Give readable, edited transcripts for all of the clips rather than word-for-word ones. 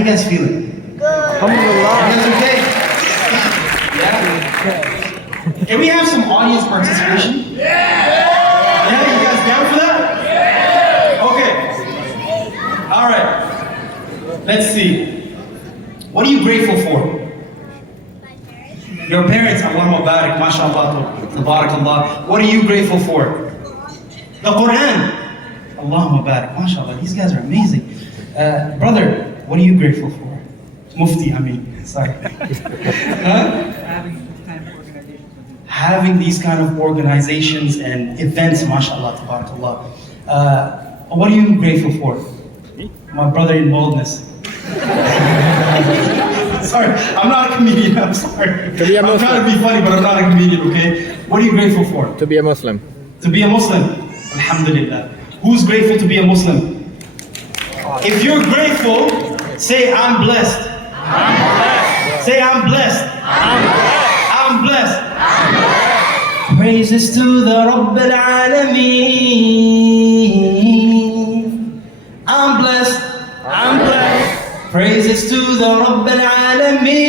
you guys feeling? Good. You guys okay? Yeah? Can we have some audience participation? Yeah, you guys down for that? Okay. All right. Let's see. What are you grateful for? Your parents, Allahumma barik, mashallah, tabarakallah. What are you grateful for? The Quran. Allahumma barik, mashallah. These guys are amazing. Brother, what are you grateful for? Mufti, sorry. Huh? Having these kind of organizations and events, mashallah, tabarakallah. What are you grateful for? My brother in boldness. Sorry, I'm not a comedian, I'm sorry. To be a Muslim. I'm trying to be funny, but I'm not a comedian, okay? What are you grateful for? To be a Muslim. To be a Muslim. Alhamdulillah. Who's grateful to be a Muslim? If you're grateful, say, I'm blessed. I'm blessed. Say, I'm blessed. I'm blessed. I'm blessed. Praises to the Rabbil Alameen. I'm blessed. I'm blessed. Praises to the Rabbil Alameen.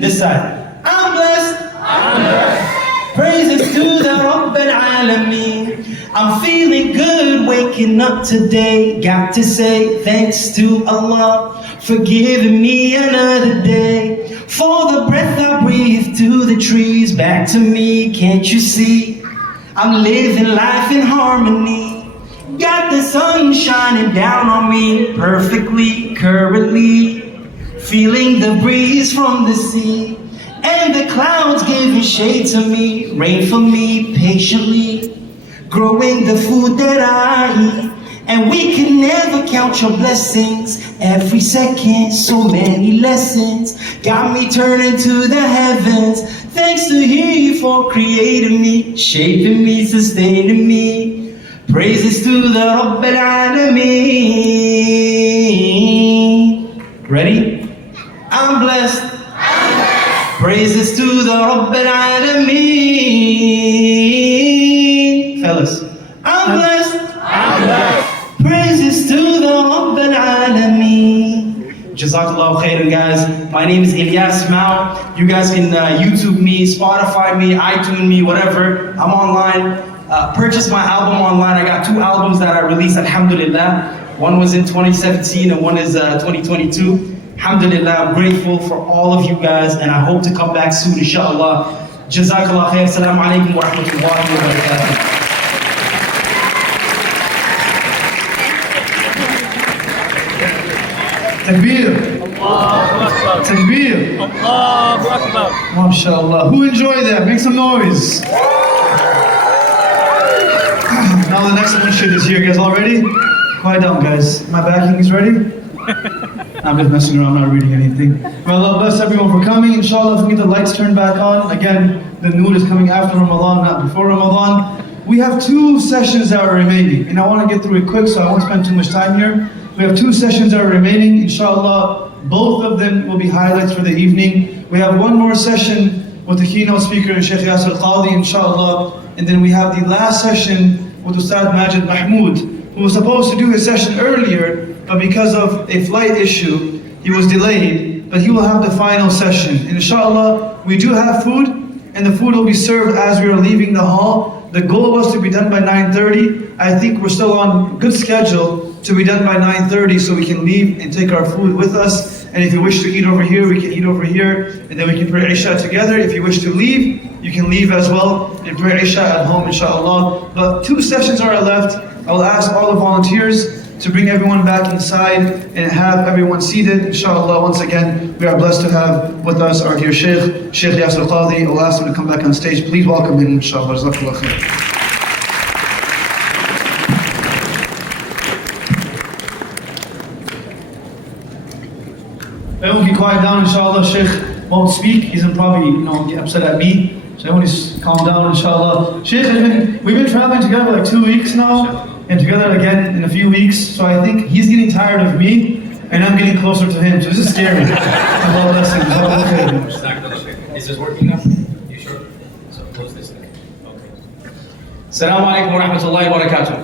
This side. I'm blessed. I'm blessed. Praises to the Rabbil Alameen. I'm feeling good waking up today. Got to say thanks to Allah for giving me another day. For the breath I breathe, to the trees, back to me, can't you see? I'm living life in harmony. Got the sun shining down on me perfectly, currently. Feeling the breeze from the sea. And the clouds giving shade to me, rain for me patiently. Growing the food that I eat. And we can never count your blessings. Every second, so many lessons. Got me turning to the heavens. Thanks to He for creating me, shaping me, sustaining me. Praises to the Rabbil Alameen. Ready? I'm blessed. Praises to the Rabbil Alameen. Fellas, I'm blessed. I'm blessed. Praises to the Rabbil Alameen. Jazakallahu khairan, guys. My name is Ilyas Mao. You guys can YouTube me, Spotify me, iTunes me, whatever. I'm online. Purchase my album online. I got 2 albums that I released, alhamdulillah. One was in 2017 and one is 2022. Alhamdulillah, I'm grateful for all of you guys and I hope to come back soon, inshallah. Jazakallah khair. Assalamu alaikum wa rahmatullahi wa barakatuh. Takbir. Takbir. Allahu Akbar. MashaAllah. Who enjoyed that? Make some noise. Now the next one is here. You guys all ready? Quiet down, guys. My backing is ready? I'm just messing around, I'm not reading anything. May Allah bless everyone for coming. Inshallah, if we get the lights turned back on. Again, the nude is coming after Ramadan, not before Ramadan. We have 2 sessions that are remaining. And I want to get through it quick so I won't spend too much time here. We have 2 sessions that are remaining. Inshallah, both of them will be highlights for the evening. We have 1 more session with the keynote speaker, Sheikh Yasir Qadi, inshallah. And then we have the last session with Ustad Majid Mahmood, who was supposed to do his session earlier, but because of a flight issue, he was delayed. But he will have the final session. And inshallah, we do have food, and the food will be served as we are leaving the hall. The goal was to be done by 9:30. I think we're still on good schedule to be done by 9:30 so we can leave and take our food with us. And if you wish to eat over here, we can eat over here. And then we can pray Isha together. If you wish to leave, you can leave as well and pray Isha at home, inshallah. But 2 sessions are left. I will ask all the volunteers to bring everyone back inside and have everyone seated, inshallah. Once again, we are blessed to have with us our dear Sheikh Yasir Qadi. I'll ask him to come back on stage. Please welcome him, inshallah. Jazakallah khair. Everyone can quiet down, inshallah. Sheikh won't speak. He's probably, get upset at me. So everyone just calm down, inshallah. Sheikh, we've been traveling together for like 2 weeks now, and together again in a few weeks. So I think he's getting tired of me, and I'm getting closer to him. So this is scary. Allah bless him. Is this working now? You sure? So close this thing. Okay. Assalamu alaikum wa rahmatullahi wa barakatuh.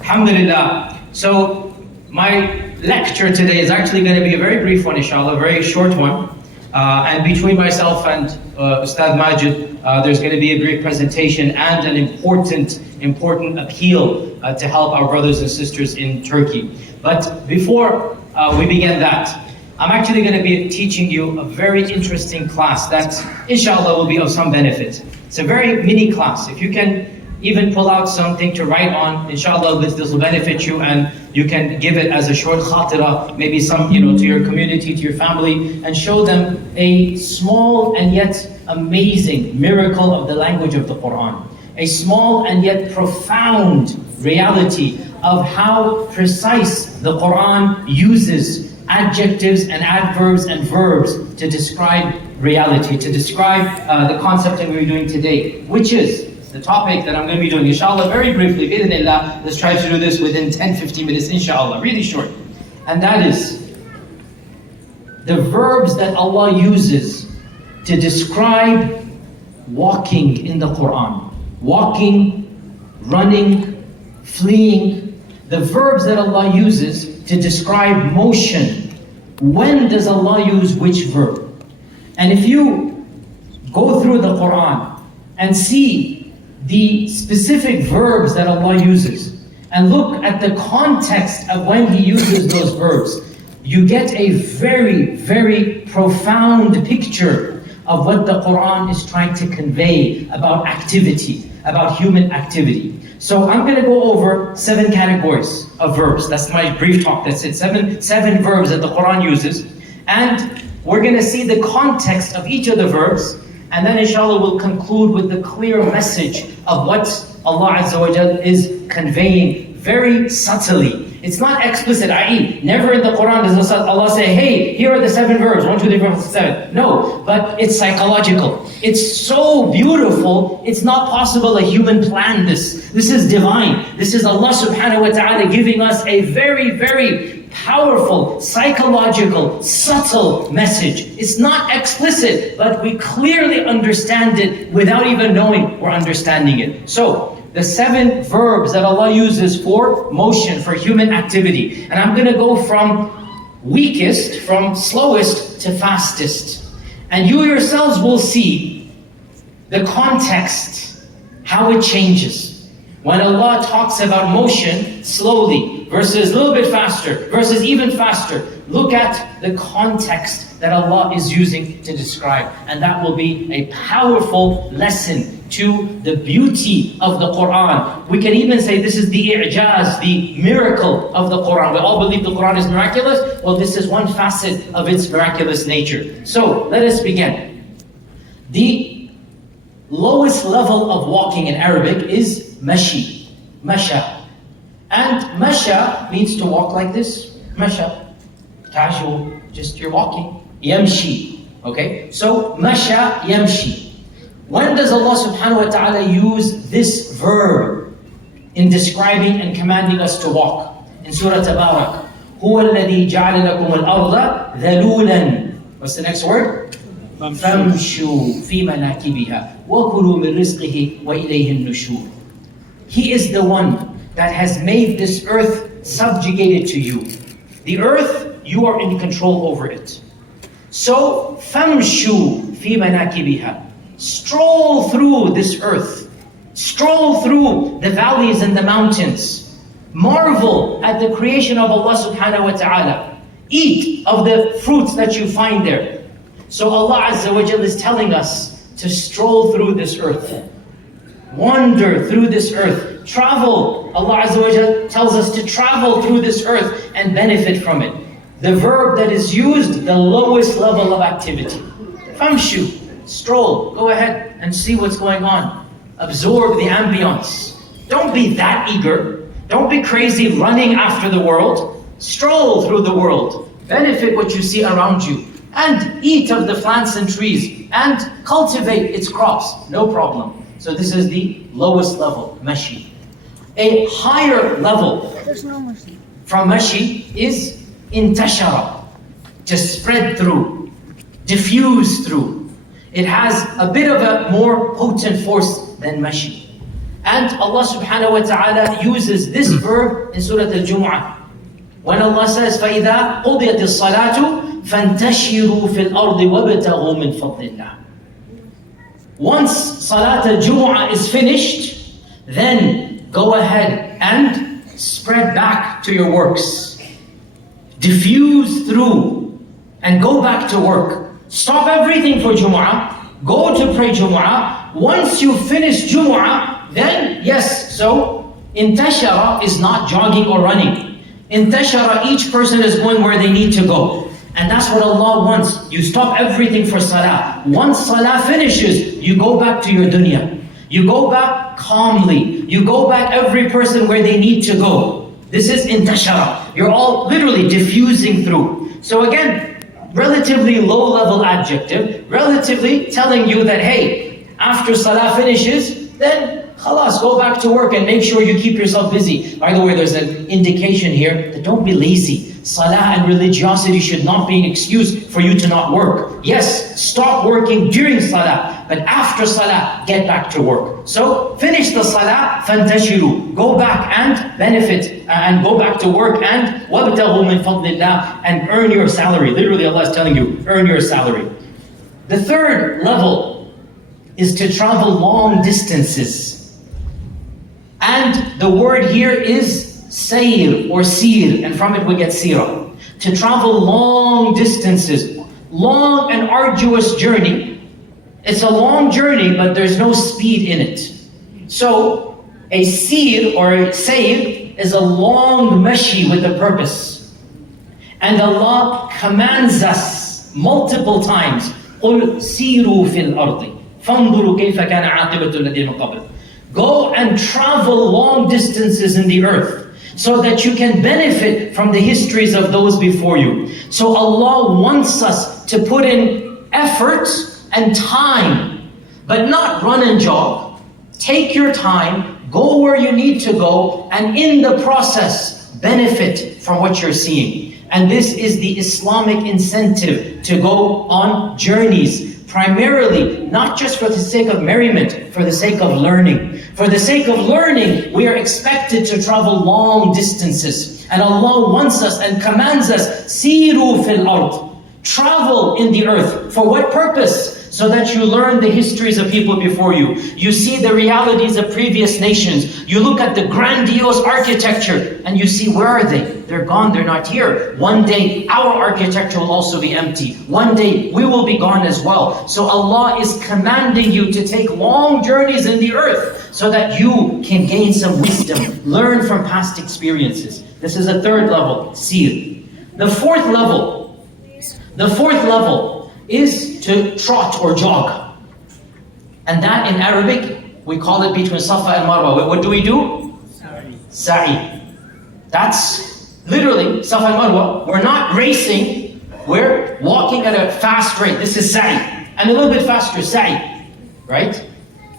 Alhamdulillah. So my lecture today is actually going to be a very brief one, inshallah, a very short one. And between myself and Ustad Majid, there's going to be a great presentation and an important appeal to help our brothers and sisters in Turkey. But before we begin that, I'm actually going to be teaching you a very interesting class that, inshallah, will be of some benefit. It's a very mini class. If you can even pull out something to write on, inshallah, this will benefit you, and you can give it as a short khatira, maybe some, to your community, to your family, and show them a small and yet amazing miracle of the language of the Quran. A small and yet profound reality of how precise the Quran uses adjectives and adverbs and verbs to describe reality, to describe the concept that we're doing today, which is the topic that I'm going to be doing, inshallah, very briefly, bi'idhnillah. Let's try to do this within 10-15 minutes, inshallah, really short. And that is the verbs that Allah uses to describe walking in the Quran. Walking, running, fleeing. The verbs that Allah uses to describe motion. When does Allah use which verb? And if you go through the Quran and see the specific verbs that Allah uses, and look at the context of when He uses those verbs, you get a very, very profound picture of what the Quran is trying to convey about activity, about human activity. So I'm going to go over 7 categories of verbs. That's my brief talk. That's it. Seven verbs that the Quran uses. And we're going to see the context of each of the verbs. And then inshallah we'll conclude with the clear message of what Allah Azza wa Jal is conveying very subtly. It's not explicit, i.e., never in the Quran does Allah say, hey, here are the 7 verbs, 1, 2, 3, 4, 5, 6, 7. No, but it's psychological. It's so beautiful, it's not possible a human planned this. This is divine. This is Allah subhanahu wa ta'ala giving us a very, very powerful, psychological, subtle message. It's not explicit, but we clearly understand it without even knowing we're understanding it. So, the 7 verbs that Allah uses for motion, for human activity. And I'm going to go from weakest, from slowest to fastest. And you yourselves will see the context, how it changes. When Allah talks about motion slowly versus a little bit faster versus even faster, look at the context that Allah is using to describe. And that will be a powerful lesson to the beauty of the Quran. We can even say this is the i'jaz, the miracle of the Quran. We all believe the Quran is miraculous. Well, this is one facet of its miraculous nature. So, let us begin. The lowest level of walking in Arabic is mashi, masha. And masha means to walk like this. Masha, casual, just you're walking. Yamshi, okay? So, masha, yamshi. When does Allah subhanahu wa ta'ala use this verb in describing and commanding us to walk? In Surah Tabarak, هُوَ الَّذِي جَعَلَ لَكُمُ الْأَرْضَ ذَلُولًا. What's the next word? فَامْشُوا فِي مَنَاكِبِهَا وَكُلُوا مِنْ رِزْقِهِ وَإِلَيْهِ النُّشُورِ. He is the one that has made this earth subjugated to you. The earth, you are in control over it. So, فَامْشُوا فِي مَنَاكِبِهَا. Stroll through this earth. Stroll through the valleys and the mountains. Marvel at the creation of Allah subhanahu wa ta'ala. Eat of the fruits that you find there. So Allah Azza wa Jalla is telling us to stroll through this earth. Wander through this earth. Travel. Allah Azza wa Jalla tells us to travel through this earth and benefit from it. The verb that is used, the lowest level of activity. Famshu. Stroll, go ahead and see what's going on. Absorb the ambience. Don't be that eager. Don't be crazy running after the world. Stroll through the world. Benefit what you see around you. And eat of the plants and trees. And cultivate its crops. No problem. So this is the lowest level, mashi. A higher level from mashi is intashara. To spread through. Diffuse through. It has a bit of a more potent force than mashi. And Allah subhanahu wa ta'ala uses this verb in Surah Al-Jumu'ah. When Allah says, فَإِذَا قُضِيَتِ الصَّلَاةُ فَانْتَشِرُوا فِي الْأَرْضِ وَابْتَغُوا مِنْ فَضْلِ اللَّهِ. Once Salat al-Jumu'ah is finished, then go ahead and spread back to your works. Diffuse through and go back to work. Stop everything for Jumu'ah. Go to pray Jumu'ah. Once you finish Jumu'ah, then yes, so intashara is not jogging or running. Intashara, each person is going where they need to go. And that's what Allah wants. You stop everything for salah. Once salah finishes, you go back to your dunya. You go back calmly. You go back every person where they need to go. This is intashara. You're all literally diffusing through. So again, relatively low level adjective, relatively telling you that, hey, after salah finishes, then khalas, go back to work and make sure you keep yourself busy. By the way, there's an indication here that don't be lazy. Salah and religiosity should not be an excuse for you to not work. Yes, stop working during salah, but after salah, get back to work. So finish the salah, fantashiru. Go back and benefit and go back to work and وَابْتَغُوا مِنْ فَضْلِ اللَّهِ and earn your salary. Literally Allah is telling you, earn your salary. The third level is to travel long distances. And the word here is sayr or seer, and from it we get sirah. To travel long distances, long and arduous journey. It's a long journey, but there's no speed in it. So a seer or a sayr is a long mashi with a purpose. And Allah commands us multiple times, قُلْ سِيرُوا فِي الْأَرْضِ فَانْظُرُوا كَيْفَ كَانَ عَاقِبَةُ الَّذِينَ مِنْ قَبْلِكُمْ. Go and travel long distances in the earth, so that you can benefit from the histories of those before you. So Allah wants us to put in effort and time, but not run and jog. Take your time, go where you need to go, and in the process, benefit from what you're seeing. And this is the Islamic incentive to go on journeys, primarily not just for the sake of merriment, for the sake of learning. For the sake of learning, we are expected to travel long distances. And Allah wants us and commands us, Siru fil ard. Travel in the earth. For what purpose? So that you learn the histories of people before you. You see the realities of previous nations. You look at the grandiose architecture and you see, where are they? They're gone, they're not here. One day our architecture will also be empty. One day we will be gone as well. So Allah is commanding you to take long journeys in the earth so that you can gain some wisdom, learn from past experiences. This is a third level, seer. The fourth level is to trot or jog. And that in Arabic, we call it between Safa and Marwa. What do we do? Sa'i. That's literally Safa and Marwa. We're not racing, we're walking at a fast rate. This is Sa'i. And a little bit faster, Sa'i. Right?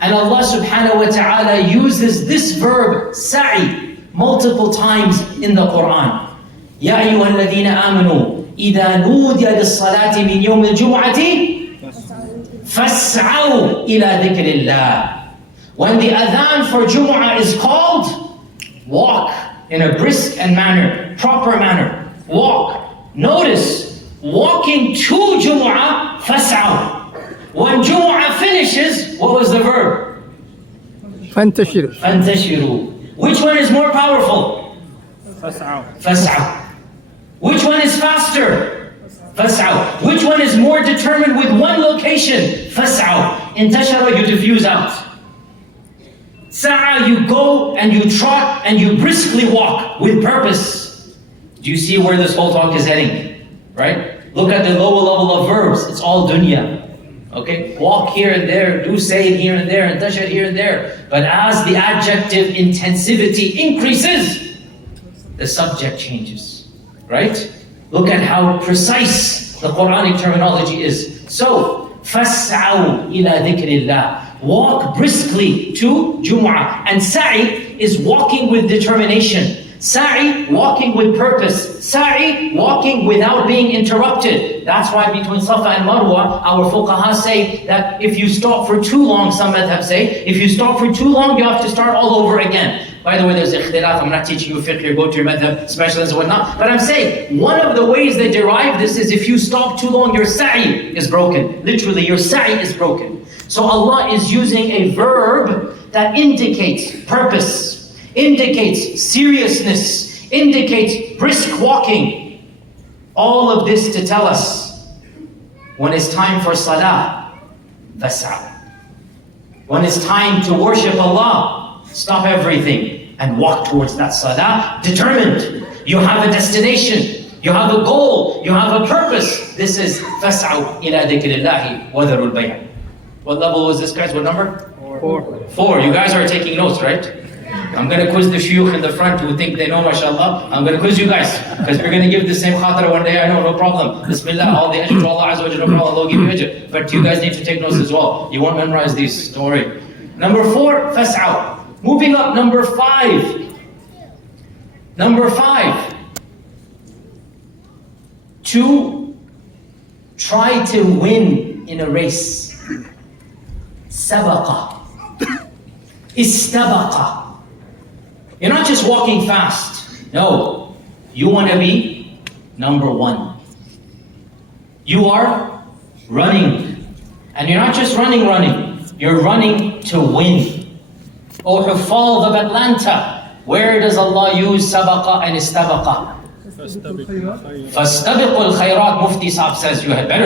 And Allah subhanahu wa ta'ala uses this verb, Sa'i, multiple times in the Quran. Ya ayyuha alladhina amanu. إذا نودي للصلاة من يوم الجمعة فاسعوا إلى ذكر الله. When the adhan for Jumu'ah is called, walk in a brisk and manner, proper manner. Walk. Notice, walking to Jumu'ah, fas'aw. When Jumu'ah finishes, what was the verb? فانتشروا. فانتشروا. Which one is more powerful? Fas'aw. Which one is faster? Fas'aw. Which one is more determined with one location? Fas'aw. Intashara, you diffuse out. Sa'a, you go and you trot and you briskly walk with purpose. Do you see where this whole talk is heading? Right? Look at the lower level of verbs. It's all dunya. Okay? Walk here and there, do say here and there, and tashar here and there. But as the adjective intensivity increases, the subject changes. Right? Look at how precise the Quranic terminology is. So, فَاسْعَوْا إِلَى ذِكْرِ اللَّهِ. Walk briskly to Jumu'ah. And sa'i is walking with determination. Sa'i, walking with purpose. Sa'i, walking without being interrupted. That's why between Safa and Marwa, our fuqaha say that if you stop for too long, some madhab say, if you stop for too long, you have to start all over again. By the way, there's ikhtilaf. I'm not teaching you fiqh here, go to your madhab specialists and whatnot. But I'm saying, one of the ways they derive this is if you stop too long, your sa'i is broken. Literally, your sa'i is broken. So Allah is using a verb that indicates purpose, indicates seriousness, indicates brisk walking. All of this to tell us, when it's time for salah, fas'au. When it's time to worship Allah, stop everything and walk towards that salah, determined. You have a destination, you have a goal, you have a purpose. This is fas'au ila dhikrillahi wa dharul bay'. What level was this, guys? What number? 4. 4. You guys are taking notes, right? I'm going to quiz the shuyukh in the front who think they know, mashallah. I'm going to quiz you guys, because we're going to give the same khatara one day. I know, no problem. Bismillah, all the ajr to Allah Azza wa Jalla, no problem. Allah will give you ajr. But you guys need to take notes as well. You won't memorize these, don't worry. Number 4, fas'au. Moving up, number 5. Number 5. To try to win in a race. Sabaqa. Istabaqa. You're not just walking fast. No. You want to be number 1. You are running. And you're not just running. You're running to win. Oh, Huffaz of Atlanta. Where does Allah use sabaqa and istabaqa? Fastabiqul khayrat. Mufti Saab says you had better